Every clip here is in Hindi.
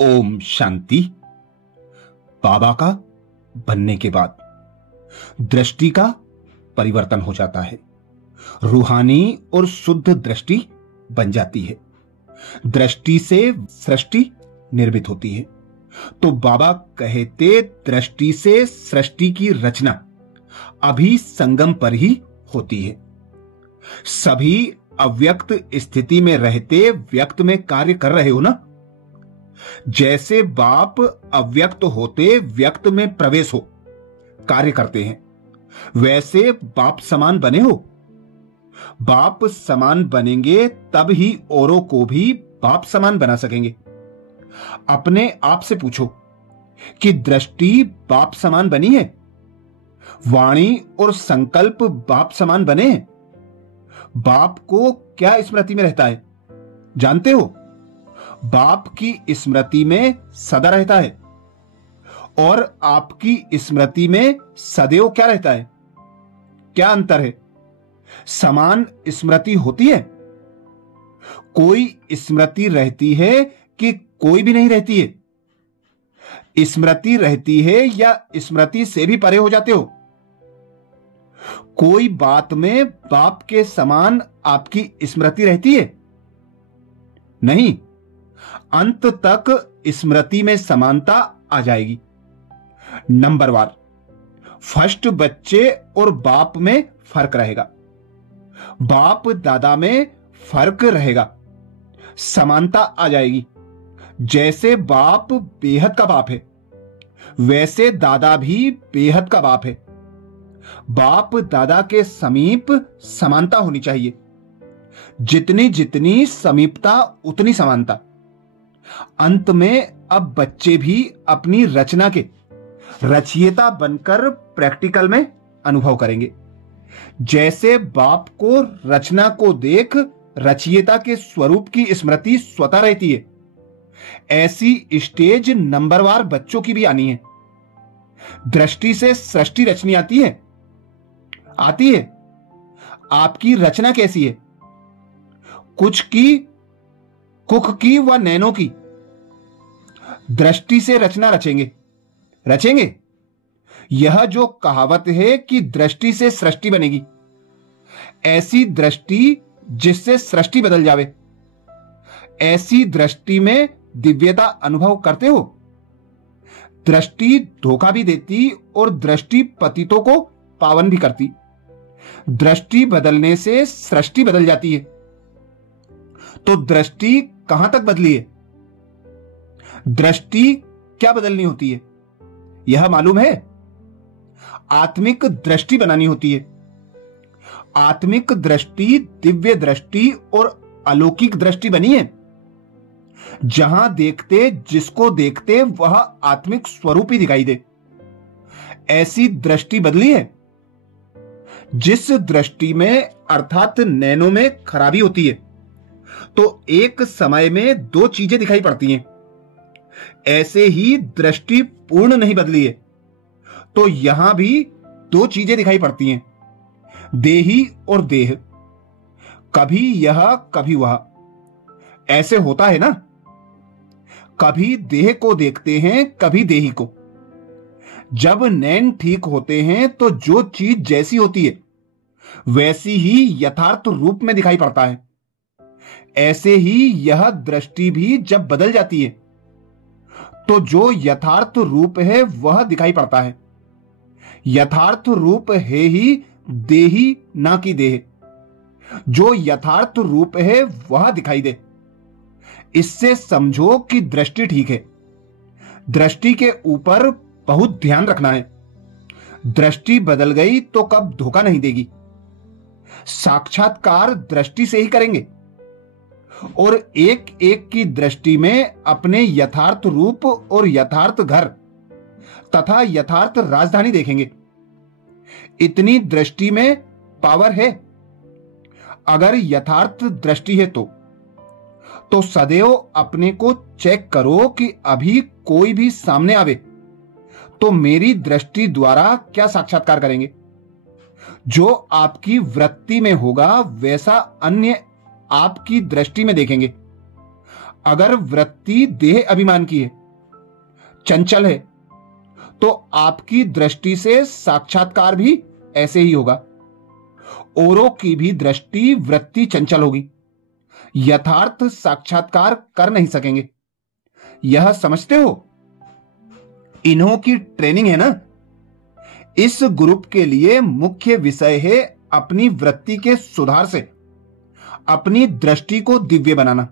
ओम शांति। बाबा का बनने के बाद दृष्टि का परिवर्तन हो जाता है, रूहानी और शुद्ध दृष्टि बन जाती है। दृष्टि से सृष्टि निर्मित होती है। तो बाबा कहते दृष्टि से सृष्टि की रचना अभी संगम पर ही होती है। सभी अव्यक्त स्थिति में रहते व्यक्त में कार्य कर रहे हो ना। जैसे बाप अव्यक्त होते व्यक्त में प्रवेश हो कार्य करते हैं, वैसे बाप समान बने हो। बाप समान बनेंगे तब ही औरों को भी बाप समान बना सकेंगे। अपने आप से पूछो कि दृष्टि बाप समान बनी है, वाणी और संकल्प बाप समान बने हैं। बाप को क्या स्मृति में रहता है जानते हो? बाप की स्मृति में सदा रहता है और आपकी स्मृति में सदैव क्या रहता है? क्या अंतर है? समान स्मृति होती है? कोई स्मृति रहती है कि कोई भी नहीं रहती है? स्मृति रहती है या स्मृति से भी परे हो जाते हो? कोई बात में बाप के समान आपकी स्मृति रहती है? नहीं। अंत तक स्मृति में समानता आ जाएगी। नंबर वार फर्स्ट बच्चे और बाप में फर्क रहेगा, बाप दादा में फर्क रहेगा, समानता आ जाएगी। जैसे बाप बेहद का बाप है, वैसे दादा भी बेहद का बाप है। बाप दादा के समीप समानता होनी चाहिए। जितनी जितनी समीपता उतनी समानता। अंत में अब बच्चे भी अपनी रचना के रचयिता बनकर प्रैक्टिकल में अनुभव करेंगे। जैसे बाप को रचना को देख रचयिता के स्वरूप की स्मृति स्वतः रहती है, ऐसी स्टेज नंबरवार बच्चों की भी आनी है। दृष्टि से सृष्टि रचनी आती है? आती है। आपकी रचना कैसी है? कुछ की, कुख की व नैनो की। दृष्टि से रचना रचेंगे। यह जो कहावत है कि दृष्टि से सृष्टि बनेगी, ऐसी दृष्टि जिससे सृष्टि बदल जावे, ऐसी दृष्टि में दिव्यता अनुभव करते हो। दृष्टि धोखा भी देती और दृष्टि पतितों को पावन भी करती। दृष्टि बदलने से सृष्टि बदल जाती है। तो दृष्टि कहां तक बदली है? दृष्टि क्या बदलनी होती है यह मालूम है? आत्मिक दृष्टि बनानी होती है। आत्मिक दृष्टि दिव्य दृष्टि और अलौकिक दृष्टि बनी है। जहां देखते जिसको देखते वह आत्मिक स्वरूप ही दिखाई दे, ऐसी दृष्टि बदली है। जिस दृष्टि में अर्थात नैनो में खराबी होती है तो एक समय में दो चीजें दिखाई पड़ती हैं। ऐसे ही दृष्टि पूर्ण नहीं बदली है तो यहां भी दो चीजें दिखाई पड़ती हैं, देही और देह। कभी यह कभी वह, ऐसे होता है ना। कभी देह को देखते हैं, कभी देही को। जब नैन ठीक होते हैं तो जो चीज जैसी होती है वैसी ही यथार्थ रूप में दिखाई पड़ता है। ऐसे ही यह दृष्टि भी जब बदल जाती है तो जो यथार्थ रूप है वह दिखाई पड़ता है। यथार्थ रूप है ही देही ना कि देह। जो यथार्थ रूप है वह दिखाई दे। इससे समझो कि दृष्टि ठीक है। दृष्टि के ऊपर बहुत ध्यान रखना है। दृष्टि बदल गई तो कब धोखा नहीं देगी। साक्षात्कार दृष्टि से ही करेंगे और एक एक की दृष्टि में अपने यथार्थ रूप और यथार्थ घर तथा यथार्थ राजधानी देखेंगे। इतनी दृष्टि में पावर है। अगर यथार्थ दृष्टि है तो सदैव अपने को चेक करो कि अभी कोई भी सामने आवे तो मेरी दृष्टि द्वारा क्या साक्षात्कार करेंगे। जो आपकी वृत्ति में होगा वैसा अन्य आपकी दृष्टि में देखेंगे। अगर वृत्ति देह अभिमान की है, चंचल है, तो आपकी दृष्टि से साक्षात्कार भी ऐसे ही होगा। औरों की भी दृष्टि वृत्ति चंचल होगी, यथार्थ साक्षात्कार कर नहीं सकेंगे। यह समझते हो? इन्हों की ट्रेनिंग है ना। इस ग्रुप के लिए मुख्य विषय है अपनी वृत्ति के सुधार से अपनी दृष्टि को दिव्य बनाना।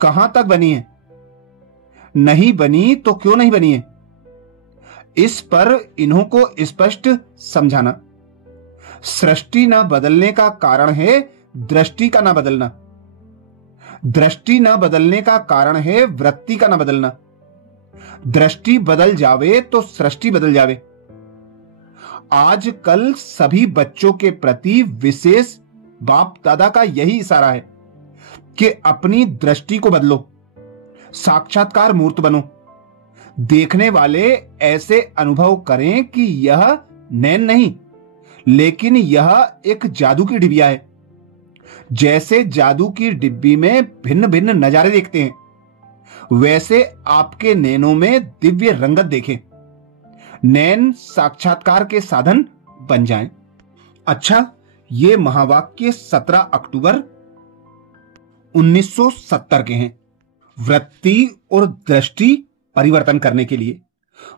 कहां तक बनी है? नहीं बनी तो क्यों नहीं बनी है, इस पर इन्हों को स्पष्ट समझाना। सृष्टि न बदलने का कारण है दृष्टि का न बदलना, दृष्टि न बदलने का कारण है वृत्ति का न बदलना। दृष्टि बदल जावे तो सृष्टि बदल जावे। आजकल सभी बच्चों के प्रति विशेष बाप दादा का यही इशारा है कि अपनी दृष्टि को बदलो, साक्षात्कार मूर्त बनो। देखने वाले ऐसे अनुभव करें कि यह नैन नहीं, लेकिन यह एक जादू की डिबिया है। जैसे जादू की डिब्बी में भिन्न भिन्न नजारे देखते हैं, वैसे आपके नैनों में दिव्य रंगत देखें। नैन साक्षात्कार के साधन बन जाएं। अच्छा, ये महावाक्य 17 अक्टूबर 1970 के हैं। वृत्ति और दृष्टि परिवर्तन करने के लिए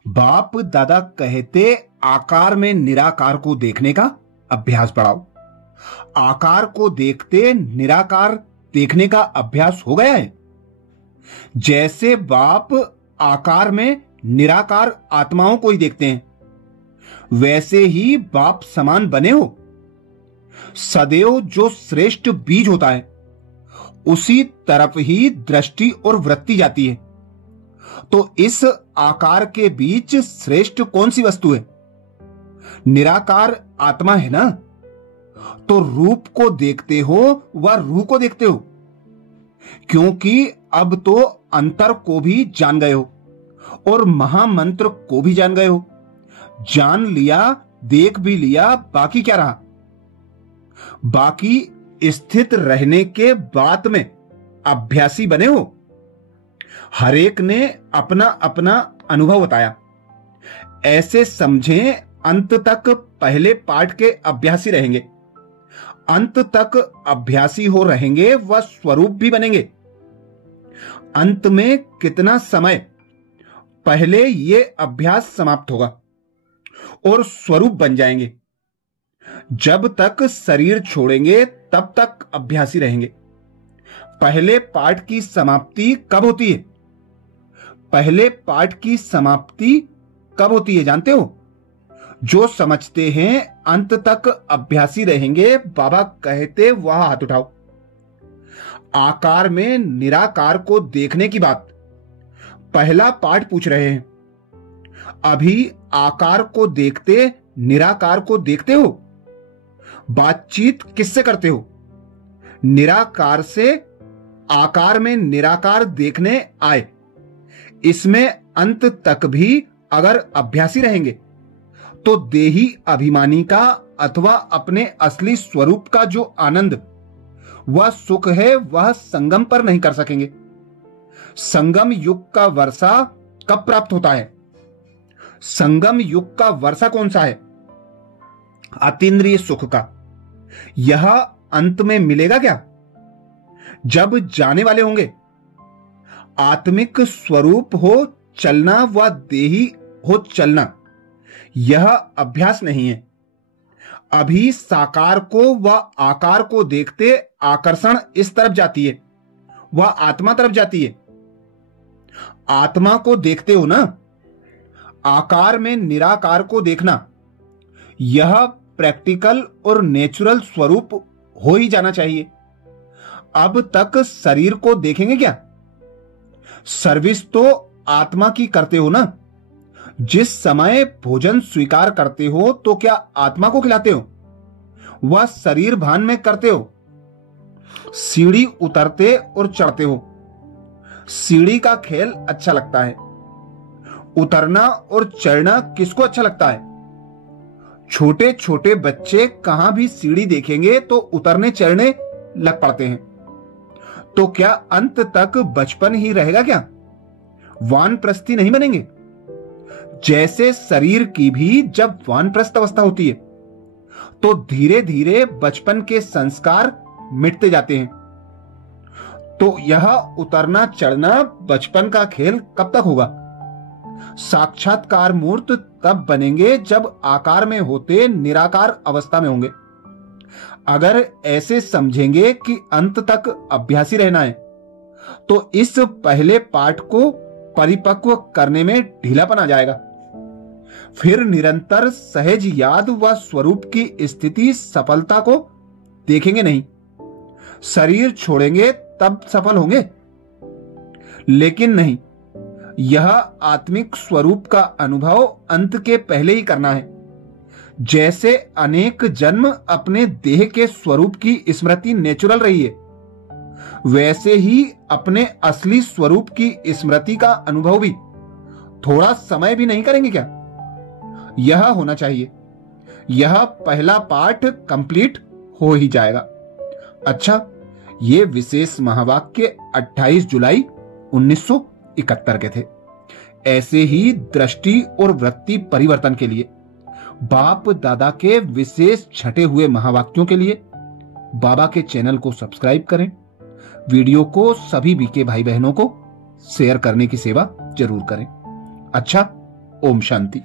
बाप दादा कहते आकार में निराकार को देखने का अभ्यास बढ़ाओ। आकार को देखते निराकार देखने का अभ्यास हो गया है। जैसे बाप आकार में निराकार आत्माओं को ही देखते हैं, वैसे ही बाप समान बने हो। सदैव जो श्रेष्ठ बीज होता है उसी तरफ ही दृष्टि और वृत्ति जाती है। तो इस आकार के बीच श्रेष्ठ कौन सी वस्तु है? निराकार आत्मा है ना। तो रूप को देखते हो व रूह को देखते हो, क्योंकि अब तो अंतर को भी जान गए हो और महामंत्र को भी जान गए हो। जान लिया, देख भी लिया, बाकी क्या रहा? बाकी स्थित रहने के बाद में अभ्यासी बने हो। हरेक ने अपना अपना अनुभव बताया। ऐसे समझें अंत तक पहले पाठ के अभ्यासी रहेंगे, अंत तक अभ्यासी हो रहेंगे व स्वरूप भी बनेंगे। अंत में कितना समय पहले ये अभ्यास समाप्त होगा और स्वरूप बन जाएंगे। जब तक शरीर छोड़ेंगे तब तक अभ्यासी रहेंगे। पहले पाठ की समाप्ति कब होती है? पहले पाठ की समाप्ति कब होती है जानते हो? जो समझते हैं अंत तक अभ्यासी रहेंगे, बाबा कहते वह हाथ उठाओ। आकार में निराकार को देखने की बात पहला पाठ पूछ रहे हैं। अभी आकार को देखते निराकार को देखते हो। बातचीत किससे करते हो? निराकार से आकार में निराकार देखने आए। इसमें अंत तक भी अगर अभ्यासी रहेंगे तो देही अभिमानी का अथवा अपने असली स्वरूप का जो आनंद वह सुख है वह संगम पर नहीं कर सकेंगे। संगम युग का वर्षा कब प्राप्त होता है? संगम युग का वर्षा कौन सा है? अतीन्द्रिय सुख का। यह अंत में मिलेगा क्या? जब जाने वाले होंगे। आत्मिक स्वरूप हो चलना व देही हो चलना, यह अभ्यास नहीं है। अभी साकार को व आकार को देखते आकर्षण इस तरफ जाती है, वह आत्मा तरफ जाती है। आत्मा को देखते हो ना। आकार में निराकार को देखना, यह प्रैक्टिकल और नेचुरल स्वरूप हो ही जाना चाहिए। अब तक शरीर को देखेंगे क्या? सर्विस तो आत्मा की करते हो ना। जिस समय भोजन स्वीकार करते हो तो क्या आत्मा को खिलाते हो? वह शरीर भान में करते हो। सीढ़ी उतरते और चढ़ते हो। सीढ़ी का खेल अच्छा लगता है। उतरना और चढ़ना किसको अच्छा लगता है? छोटे छोटे बच्चे कहां भी सीढ़ी देखेंगे तो उतरने चढ़ने लग पड़ते हैं। तो क्या अंत तक बचपन ही रहेगा क्या? वानप्रस्थी नहीं बनेंगे? जैसे शरीर की भी जब वानप्रस्थ अवस्था होती है तो धीरे धीरे बचपन के संस्कार मिटते जाते हैं। तो यह उतरना चढ़ना बचपन का खेल कब तक होगा? साक्षात्कार मूर्त तब बनेंगे जब आकार में होते निराकार अवस्था में होंगे। अगर ऐसे समझेंगे कि अंत तक अभ्यासी रहना है तो इस पहले पाठ को परिपक्व करने में ढीलापन आ जाएगा। फिर निरंतर सहज याद व स्वरूप की स्थिति सफलता को देखेंगे नहीं। शरीर छोड़ेंगे तब सफल होंगे, लेकिन नहीं, यह आत्मिक स्वरूप का अनुभव अंत के पहले ही करना है। जैसे अनेक जन्म अपने देह के स्वरूप की स्मृति नेचुरल रही है, वैसे ही अपने असली स्वरूप की स्मृति का अनुभव भी थोड़ा समय भी नहीं करेंगे क्या? यह होना चाहिए। यह पहला पाठ कंप्लीट हो ही जाएगा। अच्छा, ये विशेष महावाक्य 28 जुलाई 1971 के थे। ऐसे ही दृष्टि और वृत्ति परिवर्तन के लिए बाप दादा के विशेष छटे हुए महावाक्यों के लिए बाबा के चैनल को सब्सक्राइब करें। वीडियो को सभी बीके भाई बहनों को शेयर करने की सेवा जरूर करें। अच्छा, ओम शांति।